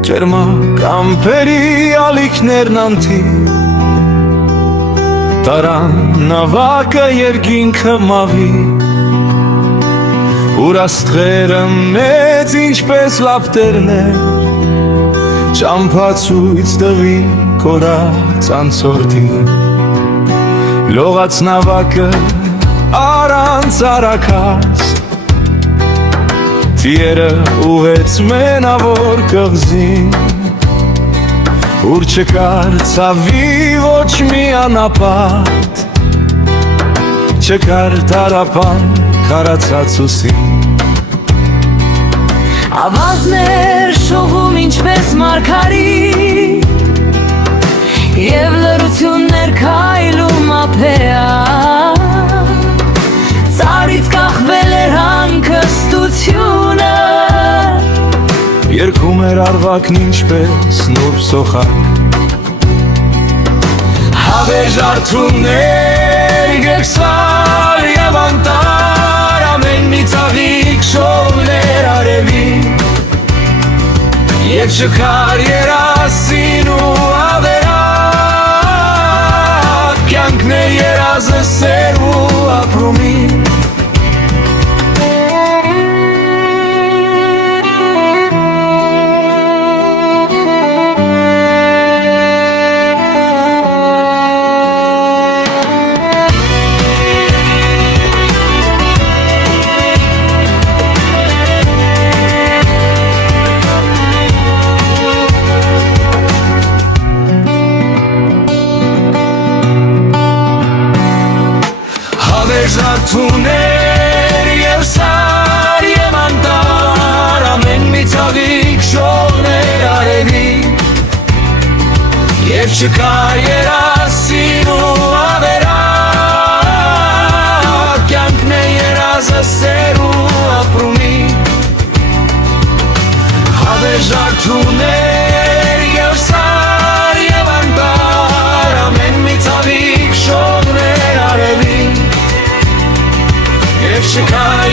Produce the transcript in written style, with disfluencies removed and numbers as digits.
Ջերմակ ամպերի ալիքներն անթի Տարան նավակը երկինքը մավի Ուր աստղերը մեծ ինչպես լապտերներ Ճամփացույց դղին կորած անցորդին Լողաց նավակը առանց արաքած Տիերը ուղեց մենավոր կղզին Ուր չկար ցավի ոչ մի անապատ Չկար տարապան քարացած ուսին Ավազներ շողում ինչպես մարգարիտ Եվ լռություններ քայլում ափեան Ծառից կախվել էր հանգստությունը Երգում էր արվակն ինչպես նուրբ սոխակ Հավեր ջարդումներ երկսար և անտար Ամեն մի ծաղիկ շողներ արևի Եվ չկար երասին ու ավերակ Կյանքն է երազը սեր ու ապրումի Ժարդուներ և սար և անտար Ամեն մի ծաղիկ շողներ արևի Եվ չկար երասին ու ավերակ Կյանքն է երազը սեր ու ապրումի Հավեր ժարդուներ և սար և անտար Ամեն մի ծաղիկ շողներ արևի If she can't